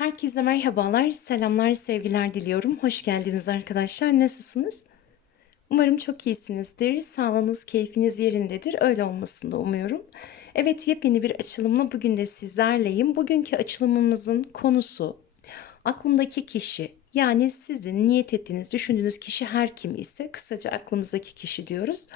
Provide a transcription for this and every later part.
Herkese merhabalar, selamlar, sevgiler diliyorum. Hoş geldiniz arkadaşlar. Nasılsınız? Umarım çok iyisinizdir. Sağlığınız, keyfiniz yerindedir. Öyle olmasını da umuyorum. Evet, yepyeni bir açılımla bugün de sizlerleyim. Bugünkü açılımımızın konusu aklımdaki kişi. Yani sizin niyet ettiğiniz, düşündüğünüz kişi her kim ise kısaca aklımızdaki kişi diyoruz.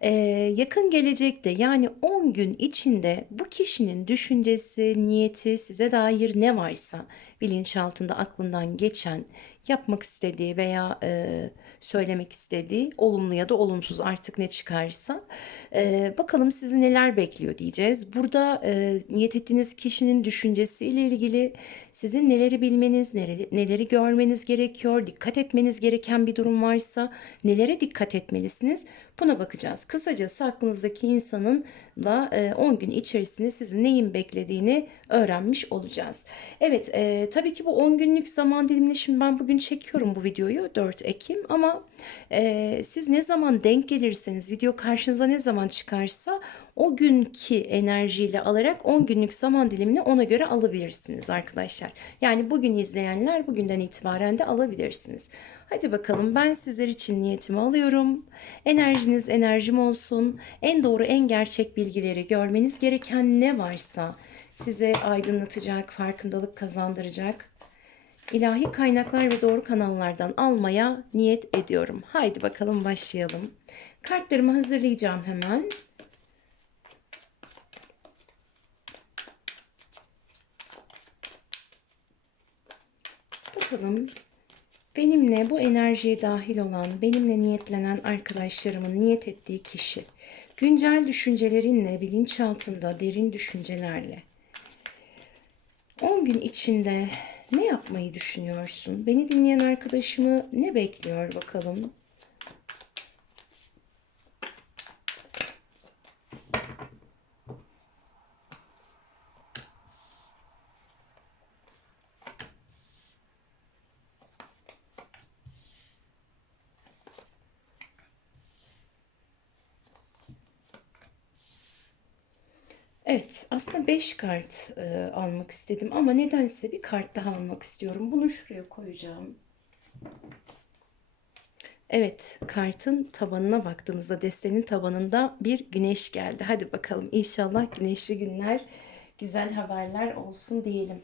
Ee, yakın gelecekte yani 10 gün içinde bu kişinin düşüncesi, niyeti size dair ne varsa bilinçaltında aklından geçen, yapmak istediği veya e, söylemek istediği olumlu ya da olumsuz artık ne çıkarsa e, bakalım sizi neler bekliyor diyeceğiz. Burada e, niyet ettiğiniz kişinin düşüncesiyle ilgili sizin neleri bilmeniz, neleri, neleri görmeniz gerekiyor, dikkat etmeniz gereken bir durum varsa nelere dikkat etmelisiniz buna bakacağız. Kısacası aklınızdaki insanın da e, 10 gün içerisinde sizin neyin beklediğini öğrenmiş olacağız. Evet e, tabii ki bu 10 günlük zaman dilimini şimdi ben bugün çekiyorum bu videoyu 4 Ekim ama e, siz ne zaman denk gelirseniz video karşınıza ne zaman çıkarsa o günkü enerjiyle alarak 10 günlük zaman dilimini ona göre alabilirsiniz arkadaşlar. Yani bugün izleyenler bugünden itibaren de alabilirsiniz. Hadi bakalım ben sizler için niyetimi alıyorum. Enerjiniz enerjim olsun. En doğru en gerçek bilgileri görmeniz gereken ne varsa size aydınlatacak, farkındalık kazandıracak ilahi kaynaklar ve doğru kanallardan almaya niyet ediyorum. Haydi bakalım başlayalım. Kartlarımı hazırlayacağım hemen. Bakalım benimle bu enerjiye dahil olan, benimle niyetlenen arkadaşlarımın niyet ettiği kişi, güncel düşüncelerinle, bilinçaltında derin düşüncelerle 10 gün içinde ne yapmayı düşünüyorsun? Beni dinleyen arkadaşımı ne bekliyor bakalım? Evet, aslında 5 kart e, almak istedim ama nedense bir kart daha almak istiyorum. Bunu şuraya koyacağım. Evet, kartın tabanına baktığımızda destenin tabanında bir güneş geldi. Hadi bakalım inşallah güneşli günler, güzel haberler olsun diyelim.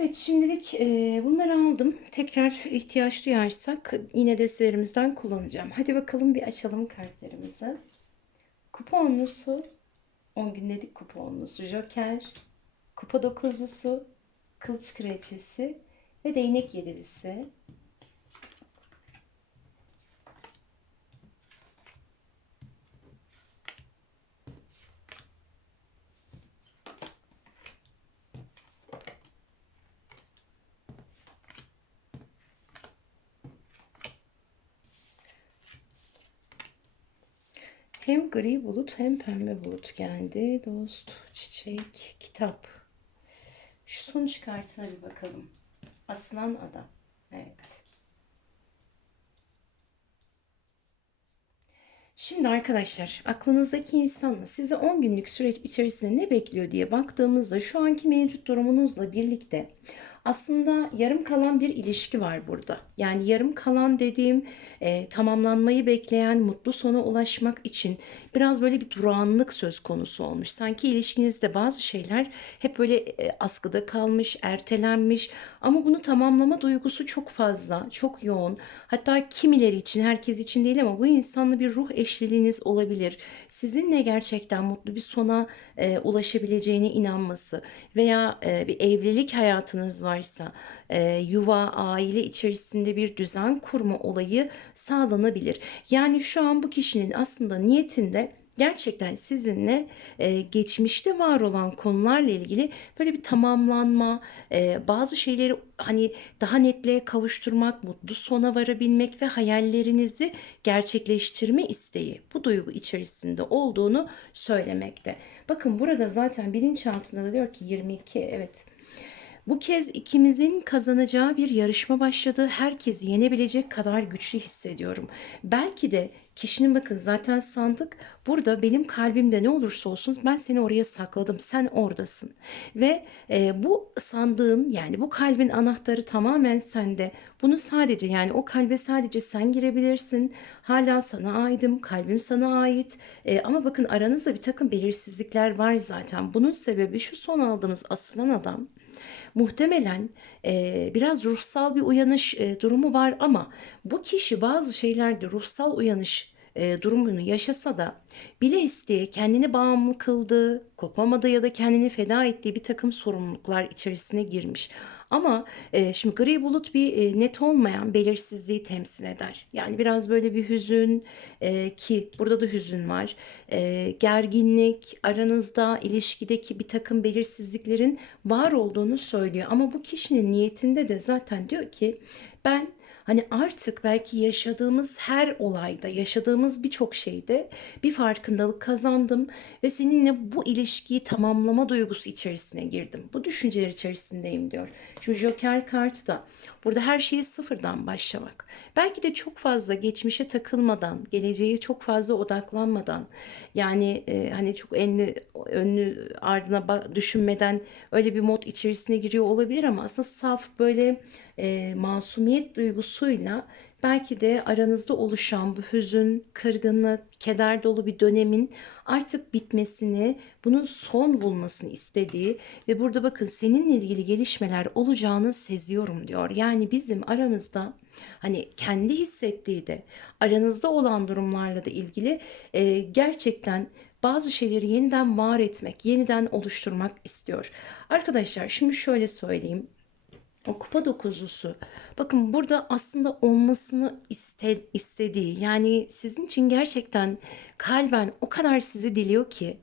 Evet şimdilik e, bunları aldım. Tekrar ihtiyaç duyarsak yine destelerimizden kullanacağım. Hadi bakalım bir açalım kartlarımızı. Kupa onlusu, 10 gün dedik kupa onlusu, joker, kupa dokuzlusu, kılıç kraliçesi ve değnek yedilisi. Hem gri bulut hem pembe bulut geldi. Dost, çiçek, kitap. Şu sonuç kartına bir bakalım. Aslan adam. Evet. Şimdi arkadaşlar aklınızdaki insanla size 10 günlük süreç içerisinde ne bekliyor diye baktığımızda şu anki mevcut durumunuzla birlikte aslında yarım kalan bir ilişki var burada. Yani yarım kalan dediğim e, tamamlanmayı bekleyen, mutlu sona ulaşmak için biraz böyle bir durağanlık söz konusu olmuş. Sanki ilişkinizde bazı şeyler hep böyle e, askıda kalmış, ertelenmiş ama bunu tamamlama duygusu çok fazla, çok yoğun. Hatta kimileri için, herkes için değil ama bu insanla bir ruh eşliliğiniz olabilir. Sizinle gerçekten mutlu bir sona e, ulaşabileceğine inanması veya e, bir evlilik hayatınız varsa e, yuva, aile içerisinde bir düzen kurma olayı sağlanabilir. Yani şu an bu kişinin aslında niyetinde gerçekten sizinle e, geçmişte var olan konularla ilgili böyle bir tamamlanma, e, bazı şeyleri hani daha netliğe kavuşturmak, mutlu sona varabilmek ve hayallerinizi gerçekleştirme isteği bu duygu içerisinde olduğunu söylemekte. Bakın burada zaten bilinçaltında da diyor ki 22 evet. Bu kez ikimizin kazanacağı bir yarışma başladı. Herkesi yenebilecek kadar güçlü hissediyorum. Belki de kişinin bakın zaten sandık burada benim kalbimde ne olursa olsun ben seni oraya sakladım. Sen oradasın. Ve e, bu sandığın yani bu kalbin anahtarı tamamen sende. Bunu sadece yani o kalbe sadece sen girebilirsin. Hala sana aidim, kalbim sana ait. E, ama bakın aranızda bir takım belirsizlikler var zaten. Bunun sebebi şu son aldığımız asılan adam muhtemelen e, biraz ruhsal bir uyanış e, durumu var ama bu kişi bazı şeylerde ruhsal uyanış e, durumunu yaşasa da bile isteye kendini bağımlı kıldığı, kopamadığı ya da kendini feda ettiği bir takım sorumluluklar içerisine girmiş. Ama e, şimdi gri bulut bir e, net olmayan belirsizliği temsil eder. Yani biraz böyle bir hüzün e, ki burada da hüzün var. E, gerginlik, aranızda ilişkideki bir takım belirsizliklerin var olduğunu söylüyor. Ama bu kişinin niyetinde de zaten diyor ki ben Hani artık belki yaşadığımız her olayda, yaşadığımız birçok şeyde bir farkındalık kazandım ve seninle bu ilişkiyi tamamlama duygusu içerisine girdim. Bu düşünceler içerisindeyim diyor. Şimdi Joker kartı da burada her şeyi sıfırdan başlamak. Belki de çok fazla geçmişe takılmadan, geleceğe çok fazla odaklanmadan yani e, hani çok enli önlü ardına düşünmeden öyle bir mod içerisine giriyor olabilir ama aslında saf böyle e, masumiyet duygusuyla belki de aranızda oluşan bu hüzün, kırgınlık, keder dolu bir dönemin artık bitmesini, bunun son bulmasını istediği ve burada bakın seninle ilgili gelişmeler olacağını seziyorum diyor. Yani bizim aramızda hani kendi hissettiği de aranızda olan durumlarla da ilgili e, gerçekten bazı şeyleri yeniden var etmek, yeniden oluşturmak istiyor. Arkadaşlar şimdi şöyle söyleyeyim. O kupa dokuzlusu. Bakın burada aslında olmasını iste, istediği yani sizin için gerçekten kalben o kadar sizi diliyor ki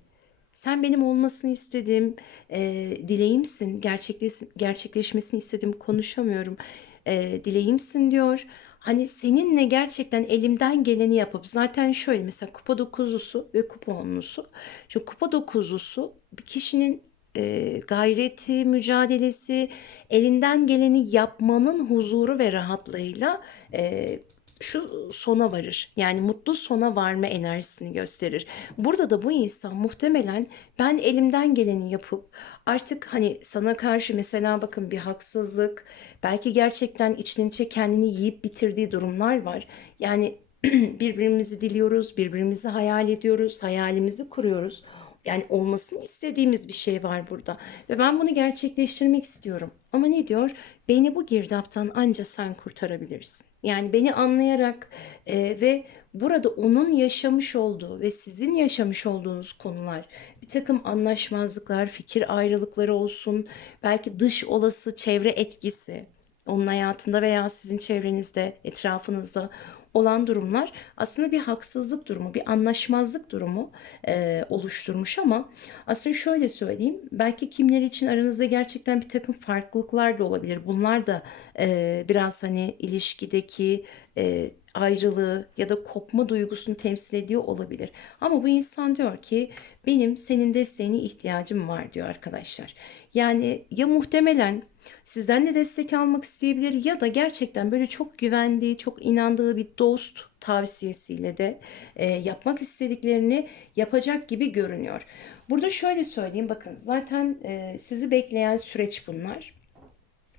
sen benim olmasını istediğim e, dileğimsin, gerçekleş, gerçekleşmesini istediğim konuşamıyorum. E, dileğimsin diyor. Hani seninle gerçekten elimden geleni yapıp zaten şöyle mesela kupa dokuzlusu ve kupa onlusu. Şu kupa dokuzlusu bir kişinin e, gayreti, mücadelesi, elinden geleni yapmanın huzuru ve rahatlığıyla e, şu sona varır. Yani mutlu sona varma enerjisini gösterir. Burada da bu insan muhtemelen ben elimden geleni yapıp artık hani sana karşı mesela bakın bir haksızlık, belki gerçekten içten kendini yiyip bitirdiği durumlar var. Yani birbirimizi diliyoruz, birbirimizi hayal ediyoruz, hayalimizi kuruyoruz. Yani olmasını istediğimiz bir şey var burada. Ve ben bunu gerçekleştirmek istiyorum. Ama ne diyor? Beni bu girdaptan anca sen kurtarabilirsin. Yani beni anlayarak e, ve burada onun yaşamış olduğu ve sizin yaşamış olduğunuz konular, bir takım anlaşmazlıklar, fikir ayrılıkları olsun, belki dış olası çevre etkisi, onun hayatında veya sizin çevrenizde, etrafınızda olan durumlar aslında bir haksızlık durumu, bir anlaşmazlık durumu e, oluşturmuş ama aslında şöyle söyleyeyim belki kimleri için aranızda gerçekten bir takım farklılıklar da olabilir. Bunlar da e, biraz hani ilişkideki e, ayrılığı ya da kopma duygusunu temsil ediyor olabilir. Ama bu insan diyor ki benim senin desteğine ihtiyacım var diyor arkadaşlar. Yani ya muhtemelen sizden de destek almak isteyebilir ya da gerçekten böyle çok güvendiği, çok inandığı bir dost tavsiyesiyle de e, yapmak istediklerini yapacak gibi görünüyor. Burada şöyle söyleyeyim bakın zaten e, sizi bekleyen süreç bunlar.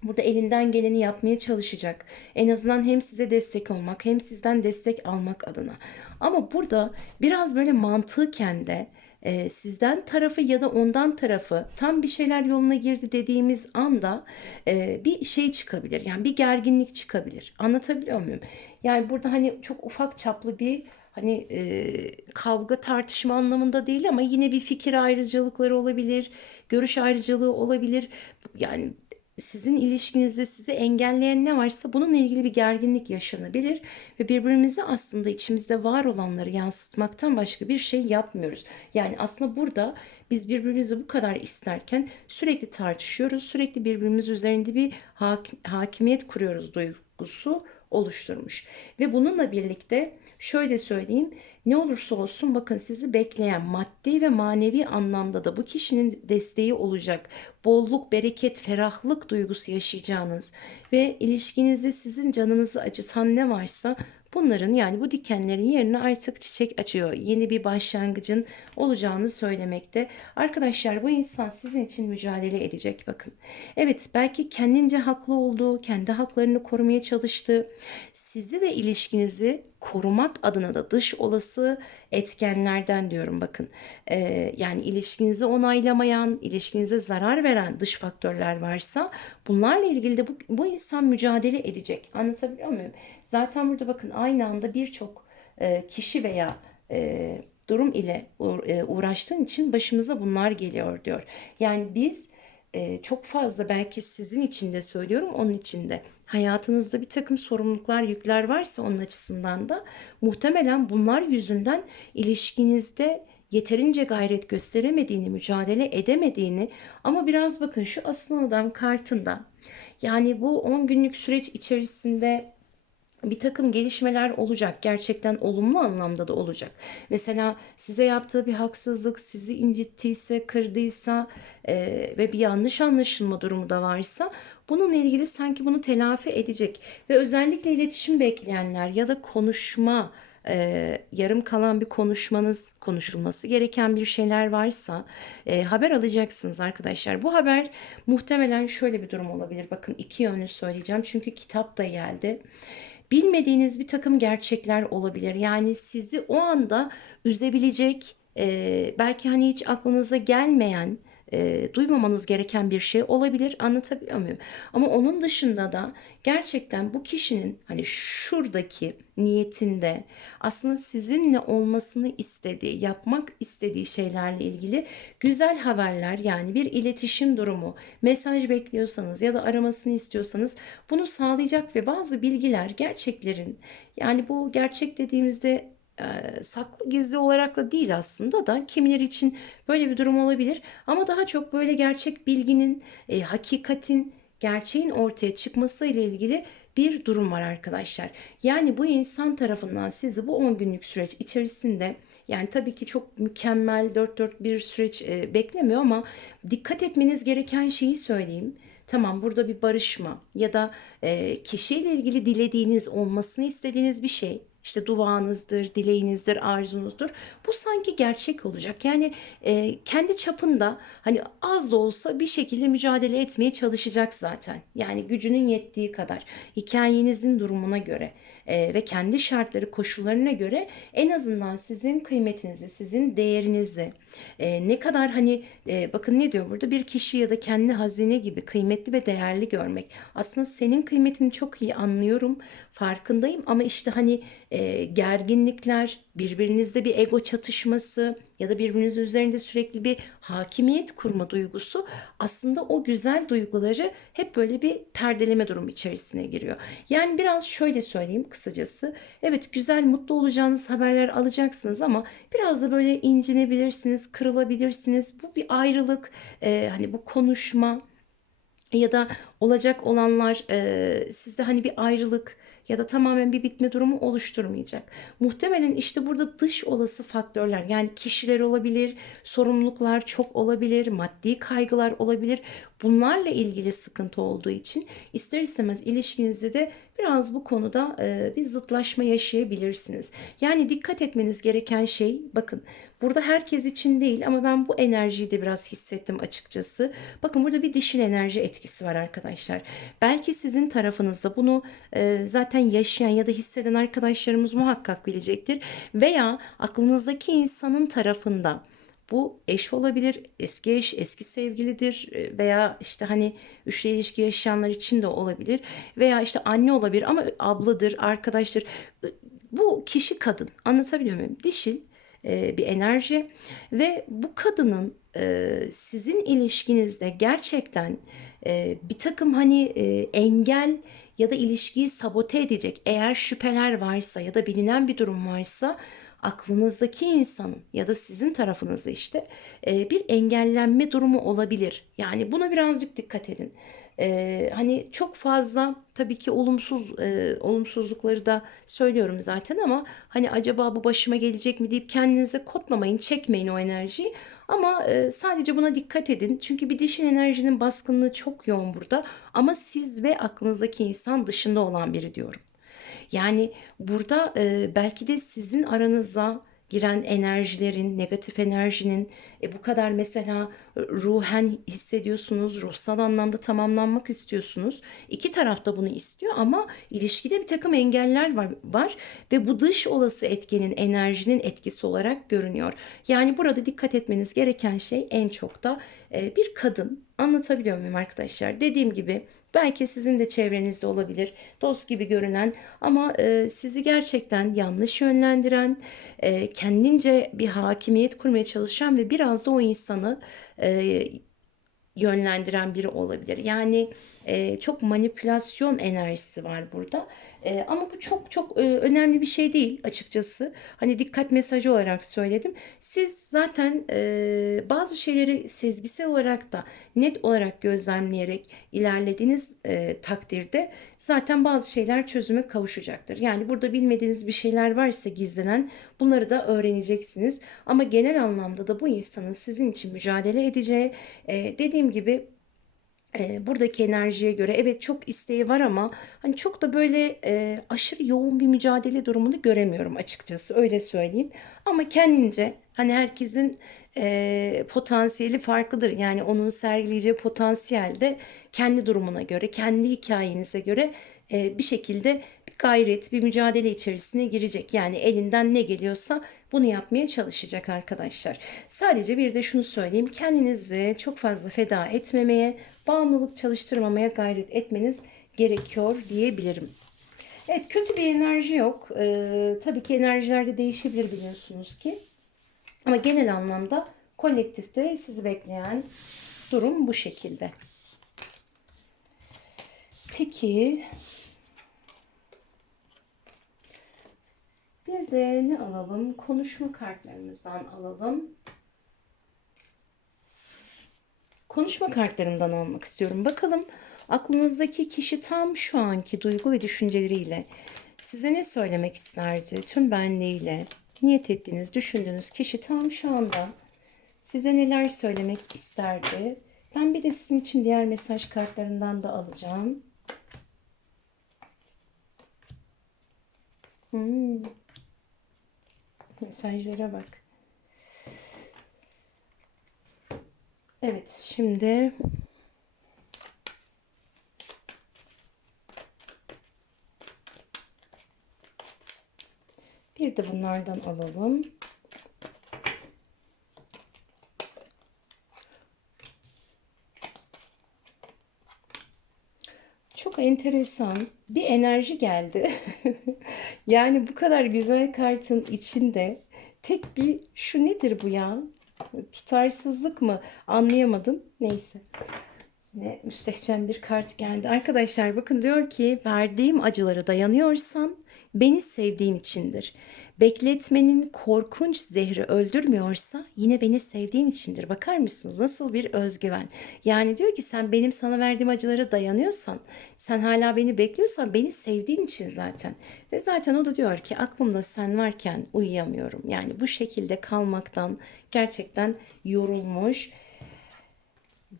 Burada elinden geleni yapmaya çalışacak. En azından hem size destek olmak hem sizden destek almak adına. Ama burada biraz böyle mantıken de e, sizden tarafı ya da ondan tarafı tam bir şeyler yoluna girdi dediğimiz anda e, bir şey çıkabilir. Yani bir gerginlik çıkabilir. Anlatabiliyor muyum? Yani burada hani çok ufak çaplı bir hani e, kavga tartışma anlamında değil ama yine bir fikir ayrıcalıkları olabilir, görüş ayrıcalığı olabilir. Yani sizin ilişkinizde sizi engelleyen ne varsa bununla ilgili bir gerginlik yaşanabilir ve birbirimize aslında içimizde var olanları yansıtmaktan başka bir şey yapmıyoruz. Yani aslında burada biz birbirimizi bu kadar isterken sürekli tartışıyoruz, sürekli birbirimiz üzerinde bir hak- hakimiyet kuruyoruz duygusu oluşturmuş. Ve bununla birlikte şöyle söyleyeyim ne olursa olsun bakın sizi bekleyen maddi ve manevi anlamda da bu kişinin desteği olacak. Bolluk, bereket, ferahlık duygusu yaşayacağınız ve ilişkinizde sizin canınızı acıtan ne varsa Bunların yani bu dikenlerin yerine artık çiçek açıyor. Yeni bir başlangıcın olacağını söylemekte. Arkadaşlar bu insan sizin için mücadele edecek bakın. Evet belki kendince haklı olduğu, kendi haklarını korumaya çalıştı. Sizi ve ilişkinizi korumak adına da dış olası etkenlerden diyorum bakın. Ee, yani ilişkinizi onaylamayan, ilişkinize zarar veren dış faktörler varsa bunlarla ilgili de bu, bu insan mücadele edecek. Anlatabiliyor muyum? Zaten burada bakın aynı anda birçok e, kişi veya e, durum ile e, uğraştığın için başımıza bunlar geliyor diyor. Yani biz e, çok fazla belki sizin için de söylüyorum onun için de hayatınızda bir takım sorumluluklar, yükler varsa onun açısından da muhtemelen bunlar yüzünden ilişkinizde yeterince gayret gösteremediğini, mücadele edemediğini ama biraz bakın şu aslan adam kartında yani bu 10 günlük süreç içerisinde bir takım gelişmeler olacak. Gerçekten olumlu anlamda da olacak. Mesela size yaptığı bir haksızlık sizi incittiyse, kırdıysa e, ve bir yanlış anlaşılma durumu da varsa bununla ilgili sanki bunu telafi edecek. Ve özellikle iletişim bekleyenler ya da konuşma e, yarım kalan bir konuşmanız, konuşulması gereken bir şeyler varsa e, haber alacaksınız arkadaşlar. Bu haber muhtemelen şöyle bir durum olabilir. Bakın iki yönlü söyleyeceğim çünkü kitap da geldi bilmediğiniz bir takım gerçekler olabilir. Yani sizi o anda üzebilecek, e, belki hani hiç aklınıza gelmeyen e, duymamanız gereken bir şey olabilir anlatabiliyor muyum? Ama onun dışında da gerçekten bu kişinin hani şuradaki niyetinde aslında sizinle olmasını istediği, yapmak istediği şeylerle ilgili güzel haberler yani bir iletişim durumu, mesaj bekliyorsanız ya da aramasını istiyorsanız bunu sağlayacak ve bazı bilgiler gerçeklerin yani bu gerçek dediğimizde saklı gizli olarak da değil aslında da kimileri için böyle bir durum olabilir. Ama daha çok böyle gerçek bilginin, e, hakikatin, gerçeğin ortaya çıkması ile ilgili bir durum var arkadaşlar. Yani bu insan tarafından sizi bu 10 günlük süreç içerisinde yani tabii ki çok mükemmel dört dört bir süreç e, beklemiyor ama dikkat etmeniz gereken şeyi söyleyeyim. Tamam burada bir barışma ya da e, kişiyle ilgili dilediğiniz olmasını istediğiniz bir şey işte duanızdır, dileğinizdir, arzunuzdur. Bu sanki gerçek olacak. Yani e, kendi çapında hani az da olsa bir şekilde mücadele etmeye çalışacak zaten. Yani gücünün yettiği kadar hikayenizin durumuna göre e, ve kendi şartları, koşullarına göre en azından sizin kıymetinizi, sizin değerinizi e, ne kadar hani e, bakın ne diyor burada bir kişi ya da kendi hazine gibi kıymetli ve değerli görmek. Aslında senin kıymetini çok iyi anlıyorum, farkındayım ama işte hani e, gerginlikler, birbirinizde bir ego çatışması ya da birbiriniz üzerinde sürekli bir hakimiyet kurma duygusu aslında o güzel duyguları hep böyle bir perdeleme durumu içerisine giriyor. Yani biraz şöyle söyleyeyim kısacası. Evet güzel mutlu olacağınız haberler alacaksınız ama biraz da böyle incinebilirsiniz, kırılabilirsiniz. Bu bir ayrılık, e, hani bu konuşma ya da olacak olanlar e, sizde hani bir ayrılık ya da tamamen bir bitme durumu oluşturmayacak. Muhtemelen işte burada dış olası faktörler yani kişiler olabilir, sorumluluklar çok olabilir, maddi kaygılar olabilir. Bunlarla ilgili sıkıntı olduğu için ister istemez ilişkinizde de biraz bu konuda e, bir zıtlaşma yaşayabilirsiniz. Yani dikkat etmeniz gereken şey bakın burada herkes için değil ama ben bu enerjiyi de biraz hissettim açıkçası. Bakın burada bir dişil enerji etkisi var arkadaşlar. Belki sizin tarafınızda bunu e, zaten yaşayan ya da hisseden arkadaşlarımız muhakkak bilecektir. Veya aklınızdaki insanın tarafında bu eş olabilir, eski eş, eski sevgilidir e, veya işte hani üçlü ilişki yaşayanlar için de olabilir veya işte anne olabilir ama abladır, arkadaştır. E, bu kişi kadın. Anlatabiliyor muyum? Dişil e, bir enerji ve bu kadının sizin ilişkinizde gerçekten bir takım hani engel ya da ilişkiyi sabote edecek eğer şüpheler varsa ya da bilinen bir durum varsa aklınızdaki insanın ya da sizin tarafınızda işte e, bir engellenme durumu olabilir. Yani buna birazcık dikkat edin. E, hani çok fazla tabii ki olumsuz e, olumsuzlukları da söylüyorum zaten ama hani acaba bu başıma gelecek mi deyip kendinize kodlamayın, çekmeyin o enerjiyi. Ama e, sadece buna dikkat edin. Çünkü bir dişin enerjinin baskınlığı çok yoğun burada. Ama siz ve aklınızdaki insan dışında olan biri diyorum. Yani burada e, belki de sizin aranıza giren enerjilerin, negatif enerjinin e, bu kadar mesela ruhen hissediyorsunuz, ruhsal anlamda tamamlanmak istiyorsunuz. İki taraf da bunu istiyor ama ilişkide bir takım engeller var, var ve bu dış olası etkenin, enerjinin etkisi olarak görünüyor. Yani burada dikkat etmeniz gereken şey en çok da e, bir kadın. Anlatabiliyor muyum arkadaşlar? Dediğim gibi Belki sizin de çevrenizde olabilir. Dost gibi görünen ama e, sizi gerçekten yanlış yönlendiren, e, kendince bir hakimiyet kurmaya çalışan ve biraz da o insanı e, yönlendiren biri olabilir. Yani e, çok manipülasyon enerjisi var burada. E, ama bu çok çok e, önemli bir şey değil açıkçası. Hani dikkat mesajı olarak söyledim. Siz zaten e, bazı şeyleri sezgisel olarak da net olarak gözlemleyerek ilerlediğiniz e, takdirde zaten bazı şeyler çözüme kavuşacaktır. Yani burada bilmediğiniz bir şeyler varsa gizlenen bunları da öğreneceksiniz. Ama genel anlamda da bu insanın sizin için mücadele edeceği e, dediğim gibi e, buradaki enerjiye göre evet çok isteği var ama hani çok da böyle e, aşırı yoğun bir mücadele durumunu göremiyorum açıkçası öyle söyleyeyim. Ama kendince hani herkesin e, potansiyeli farklıdır. Yani onun sergileyeceği potansiyel de kendi durumuna göre, kendi hikayenize göre e, bir şekilde bir gayret, bir mücadele içerisine girecek. Yani elinden ne geliyorsa bunu yapmaya çalışacak arkadaşlar. Sadece bir de şunu söyleyeyim. Kendinizi çok fazla feda etmemeye, bağımlılık çalıştırmamaya gayret etmeniz gerekiyor diyebilirim. Evet kötü bir enerji yok. Ee, tabii ki enerjiler de değişebilir biliyorsunuz ki. Ama genel anlamda kolektifte sizi bekleyen durum bu şekilde. Peki bir de ne alalım? Konuşma kartlarımızdan alalım. Konuşma kartlarımdan almak istiyorum. Bakalım aklınızdaki kişi tam şu anki duygu ve düşünceleriyle size ne söylemek isterdi? Tüm benliğiyle niyet ettiğiniz, düşündüğünüz kişi tam şu anda size neler söylemek isterdi? Ben bir de sizin için diğer mesaj kartlarından da alacağım. Hmm. Mesajlara bak. Evet, şimdi bir de bunlardan alalım. Çok enteresan bir enerji geldi. yani bu kadar güzel kartın içinde tek bir şu nedir bu ya? Tutarsızlık mı? Anlayamadım. Neyse. Yine müstehcen bir kart geldi. Arkadaşlar bakın diyor ki verdiğim acılara dayanıyorsan beni sevdiğin içindir. Bekletmenin korkunç zehri öldürmüyorsa yine beni sevdiğin içindir. Bakar mısınız nasıl bir özgüven? Yani diyor ki sen benim sana verdiğim acılara dayanıyorsan, sen hala beni bekliyorsan beni sevdiğin için zaten. Ve zaten o da diyor ki aklımda sen varken uyuyamıyorum. Yani bu şekilde kalmaktan gerçekten yorulmuş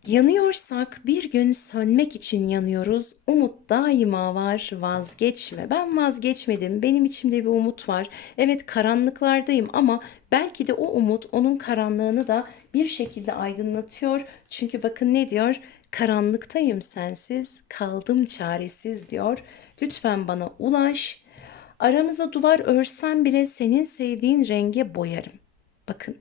Yanıyorsak bir gün sönmek için yanıyoruz. Umut daima var, vazgeçme. Ben vazgeçmedim. Benim içimde bir umut var. Evet karanlıklardayım ama belki de o umut onun karanlığını da bir şekilde aydınlatıyor. Çünkü bakın ne diyor? Karanlıktayım sensiz, kaldım çaresiz diyor. Lütfen bana ulaş. Aramıza duvar örsen bile senin sevdiğin renge boyarım. Bakın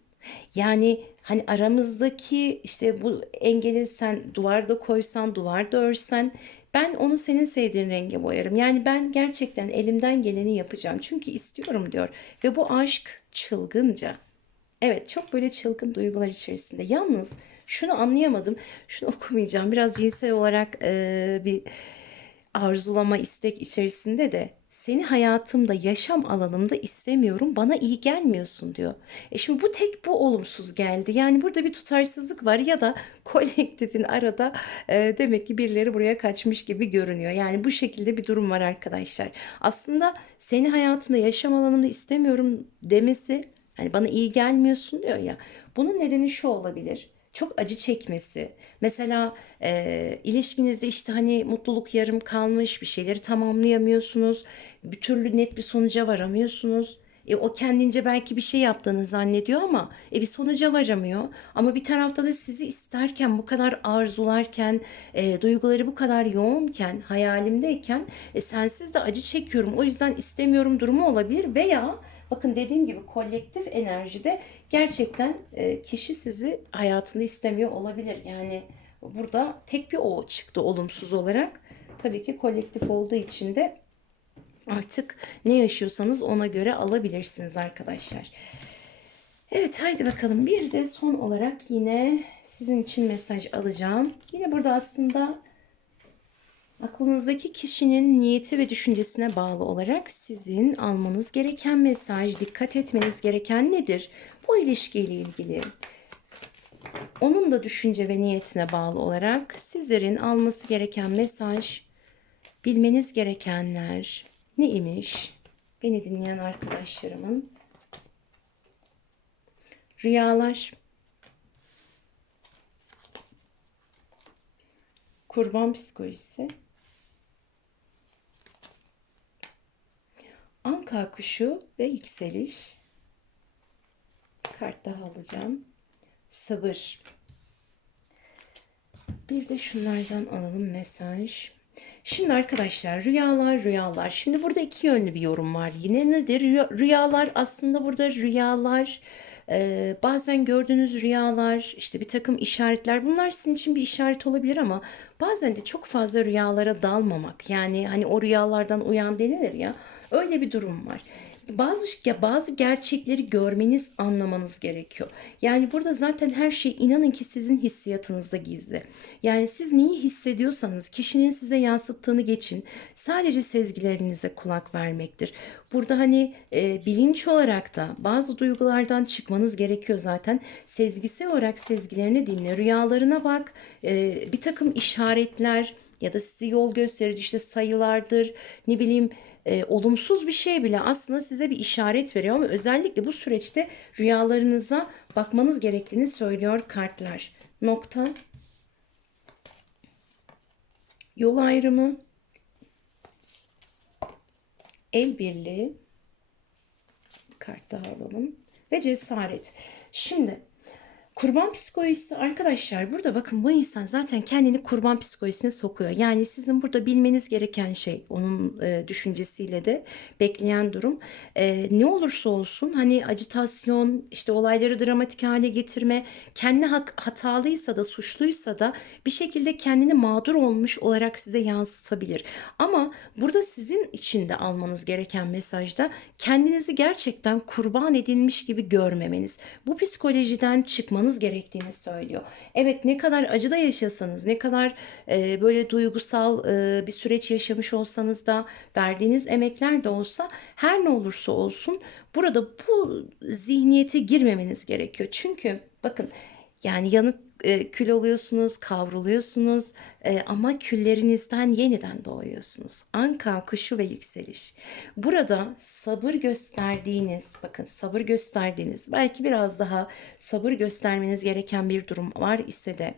yani hani aramızdaki işte bu engeli sen duvarda koysan, duvarda örsen ben onu senin sevdiğin renge boyarım. Yani ben gerçekten elimden geleni yapacağım. Çünkü istiyorum diyor. Ve bu aşk çılgınca. Evet çok böyle çılgın duygular içerisinde. Yalnız şunu anlayamadım. Şunu okumayacağım. Biraz cinsel olarak e, bir arzulama, istek içerisinde de seni hayatımda, yaşam alanımda istemiyorum, bana iyi gelmiyorsun diyor. E şimdi bu tek bu olumsuz geldi. Yani burada bir tutarsızlık var ya da kolektifin arada e, demek ki birileri buraya kaçmış gibi görünüyor. Yani bu şekilde bir durum var arkadaşlar. Aslında seni hayatımda, yaşam alanımda istemiyorum demesi, hani bana iyi gelmiyorsun diyor ya. Bunun nedeni şu olabilir çok acı çekmesi. Mesela e, ilişkinizde işte hani mutluluk yarım kalmış, bir şeyleri tamamlayamıyorsunuz. Bir türlü net bir sonuca varamıyorsunuz. E, o kendince belki bir şey yaptığını zannediyor ama e, bir sonuca varamıyor. Ama bir tarafta da sizi isterken, bu kadar arzularken, e, duyguları bu kadar yoğunken, hayalimdeyken e, sensiz de acı çekiyorum. O yüzden istemiyorum durumu olabilir veya Bakın dediğim gibi kolektif enerjide gerçekten e, kişi sizi hayatında istemiyor olabilir. Yani burada tek bir o çıktı olumsuz olarak. Tabii ki kolektif olduğu için de artık ne yaşıyorsanız ona göre alabilirsiniz arkadaşlar. Evet haydi bakalım bir de son olarak yine sizin için mesaj alacağım. Yine burada aslında Aklınızdaki kişinin niyeti ve düşüncesine bağlı olarak sizin almanız gereken mesaj, dikkat etmeniz gereken nedir? Bu ilişkiyle ilgili. Onun da düşünce ve niyetine bağlı olarak sizlerin alması gereken mesaj, bilmeniz gerekenler ne imiş? Beni dinleyen arkadaşlarımın rüyalar, kurban psikolojisi, Anka kuşu ve yükseliş. Kart daha alacağım. Sabır. Bir de şunlardan alalım mesaj. Şimdi arkadaşlar rüyalar rüyalar. Şimdi burada iki yönlü bir yorum var. Yine nedir? Rüyalar aslında burada rüyalar bazen gördüğünüz rüyalar, işte bir takım işaretler bunlar sizin için bir işaret olabilir ama bazen de çok fazla rüyalara dalmamak. Yani hani o rüyalardan uyan denilir ya öyle bir durum var bazı ya bazı gerçekleri görmeniz, anlamanız gerekiyor. Yani burada zaten her şey inanın ki sizin hissiyatınızda gizli. Yani siz neyi hissediyorsanız kişinin size yansıttığını geçin. Sadece sezgilerinize kulak vermektir. Burada hani e, bilinç olarak da bazı duygulardan çıkmanız gerekiyor zaten. Sezgisel olarak sezgilerini dinle, rüyalarına bak, e, bir takım işaretler ya da sizi yol gösterici işte sayılardır, ne bileyim e, olumsuz bir şey bile aslında size bir işaret veriyor ama özellikle bu süreçte rüyalarınıza bakmanız gerektiğini söylüyor kartlar. Nokta. Yol ayrımı. El birliği. Kart daha alalım. Ve cesaret. Şimdi Kurban psikolojisi arkadaşlar burada bakın bu insan zaten kendini kurban psikolojisine sokuyor. Yani sizin burada bilmeniz gereken şey onun e, düşüncesiyle de bekleyen durum. E, ne olursa olsun hani acitasyon işte olayları dramatik hale getirme kendi hak, hatalıysa da suçluysa da bir şekilde kendini mağdur olmuş olarak size yansıtabilir. Ama burada sizin içinde almanız gereken mesajda kendinizi gerçekten kurban edilmiş gibi görmemeniz. Bu psikolojiden çıkmanız yapmanız gerektiğini söylüyor. Evet ne kadar acıda yaşasanız, ne kadar e, böyle duygusal e, bir süreç yaşamış olsanız da verdiğiniz emekler de olsa her ne olursa olsun burada bu zihniyete girmemeniz gerekiyor. Çünkü bakın yani yanık e, kül oluyorsunuz, kavruluyorsunuz e, ama küllerinizden yeniden doğuyorsunuz. Anka kuşu ve yükseliş. Burada sabır gösterdiğiniz, bakın sabır gösterdiğiniz, belki biraz daha sabır göstermeniz gereken bir durum var ise de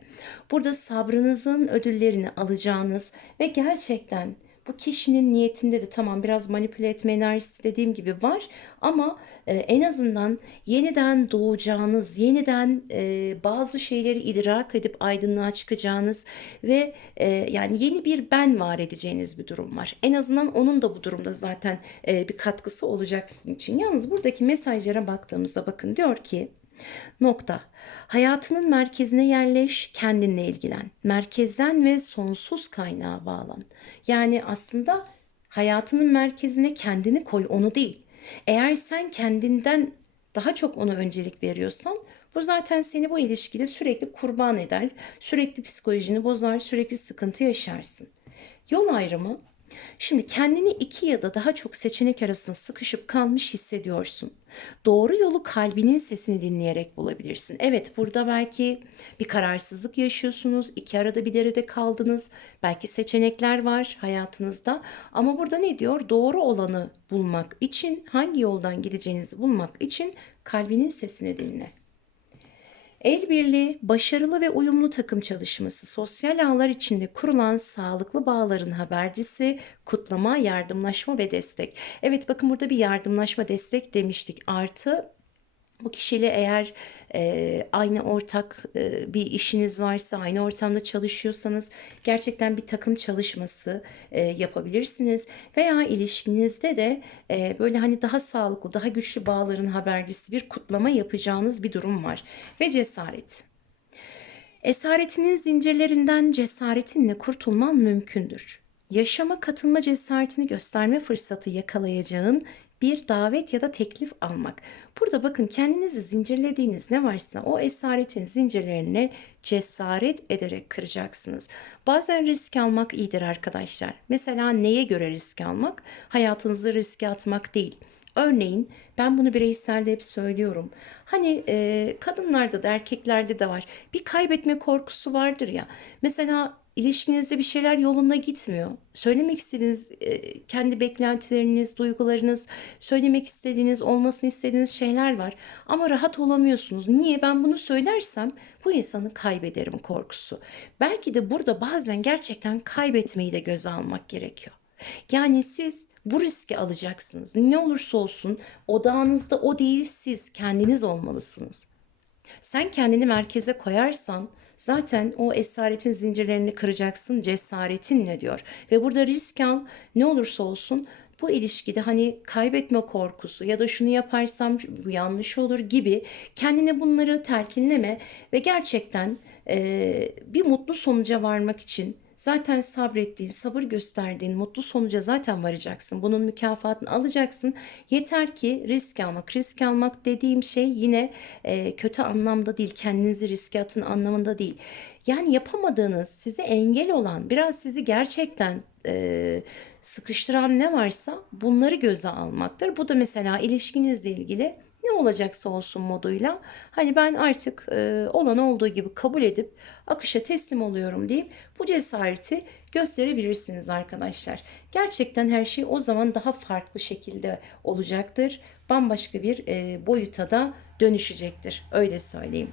burada sabrınızın ödüllerini alacağınız ve gerçekten bu kişinin niyetinde de tamam biraz manipüle etme enerjisi dediğim gibi var ama e, en azından yeniden doğacağınız, yeniden e, bazı şeyleri idrak edip aydınlığa çıkacağınız ve e, yani yeni bir ben var edeceğiniz bir durum var. En azından onun da bu durumda zaten e, bir katkısı olacak sizin için. Yalnız buradaki mesajlara baktığımızda bakın diyor ki Nokta. Hayatının merkezine yerleş, kendinle ilgilen. Merkezden ve sonsuz kaynağa bağlan. Yani aslında hayatının merkezine kendini koy, onu değil. Eğer sen kendinden daha çok ona öncelik veriyorsan bu zaten seni bu ilişkide sürekli kurban eder, sürekli psikolojini bozar, sürekli sıkıntı yaşarsın. Yol ayrımı Şimdi kendini iki ya da daha çok seçenek arasında sıkışıp kalmış hissediyorsun. Doğru yolu kalbinin sesini dinleyerek bulabilirsin. Evet burada belki bir kararsızlık yaşıyorsunuz, iki arada bir derede kaldınız. Belki seçenekler var hayatınızda ama burada ne diyor? Doğru olanı bulmak için, hangi yoldan gideceğinizi bulmak için kalbinin sesini dinle. El birliği, başarılı ve uyumlu takım çalışması, sosyal ağlar içinde kurulan sağlıklı bağların habercisi, kutlama, yardımlaşma ve destek. Evet bakın burada bir yardımlaşma destek demiştik. Artı bu kişiyle eğer e, aynı ortak e, bir işiniz varsa, aynı ortamda çalışıyorsanız gerçekten bir takım çalışması e, yapabilirsiniz. Veya ilişkinizde de e, böyle hani daha sağlıklı, daha güçlü bağların habercisi bir kutlama yapacağınız bir durum var. Ve cesaret. Esaretinin zincirlerinden cesaretinle kurtulman mümkündür. Yaşama katılma cesaretini gösterme fırsatı yakalayacağın bir davet ya da teklif almak. Burada bakın kendinizi zincirlediğiniz ne varsa o esaretin zincirlerini cesaret ederek kıracaksınız. Bazen risk almak iyidir arkadaşlar. Mesela neye göre risk almak? Hayatınızı riske atmak değil. Örneğin ben bunu bireyselde hep söylüyorum. Hani e, kadınlarda da erkeklerde de var. Bir kaybetme korkusu vardır ya. Mesela ilişkinizde bir şeyler yolunda gitmiyor. Söylemek istediğiniz e, kendi beklentileriniz, duygularınız, söylemek istediğiniz, olmasını istediğiniz şeyler var. Ama rahat olamıyorsunuz. Niye? Ben bunu söylersem bu insanı kaybederim korkusu. Belki de burada bazen gerçekten kaybetmeyi de göze almak gerekiyor. Yani siz bu riski alacaksınız. Ne olursa olsun odağınızda o değil siz kendiniz olmalısınız. Sen kendini merkeze koyarsan zaten o esaretin zincirlerini kıracaksın cesaretinle diyor. Ve burada risk al ne olursa olsun bu ilişkide hani kaybetme korkusu ya da şunu yaparsam bu yanlış olur gibi kendine bunları telkinleme ve gerçekten e, bir mutlu sonuca varmak için Zaten sabrettiğin, sabır gösterdiğin mutlu sonuca zaten varacaksın. Bunun mükafatını alacaksın. Yeter ki risk almak. Risk almak dediğim şey yine e, kötü anlamda değil. Kendinizi riske atın anlamında değil. Yani yapamadığınız, size engel olan, biraz sizi gerçekten e, sıkıştıran ne varsa bunları göze almaktır. Bu da mesela ilişkinizle ilgili ne olacaksa olsun moduyla hani ben artık e, olan olduğu gibi kabul edip akışa teslim oluyorum deyip bu cesareti gösterebilirsiniz arkadaşlar. Gerçekten her şey o zaman daha farklı şekilde olacaktır. Bambaşka bir e, boyuta da dönüşecektir. Öyle söyleyeyim.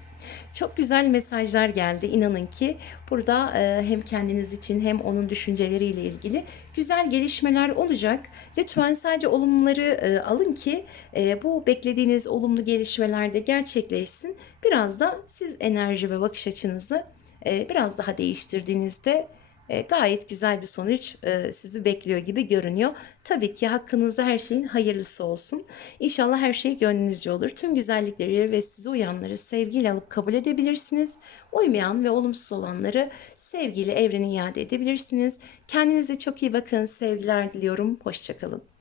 Çok güzel mesajlar geldi. İnanın ki burada e, hem kendiniz için hem onun düşünceleriyle ilgili güzel gelişmeler olacak. Lütfen sadece olumları e, alın ki e, bu beklediğiniz olumlu gelişmeler de gerçekleşsin. Biraz da siz enerji ve bakış açınızı biraz daha değiştirdiğinizde e, gayet güzel bir sonuç e, sizi bekliyor gibi görünüyor. Tabii ki hakkınızda her şeyin hayırlısı olsun. İnşallah her şey gönlünüzce olur. Tüm güzellikleri ve sizi uyanları sevgiyle alıp kabul edebilirsiniz. Uymayan ve olumsuz olanları sevgiyle evrene iade edebilirsiniz. Kendinize çok iyi bakın. Sevgiler diliyorum. Hoşçakalın.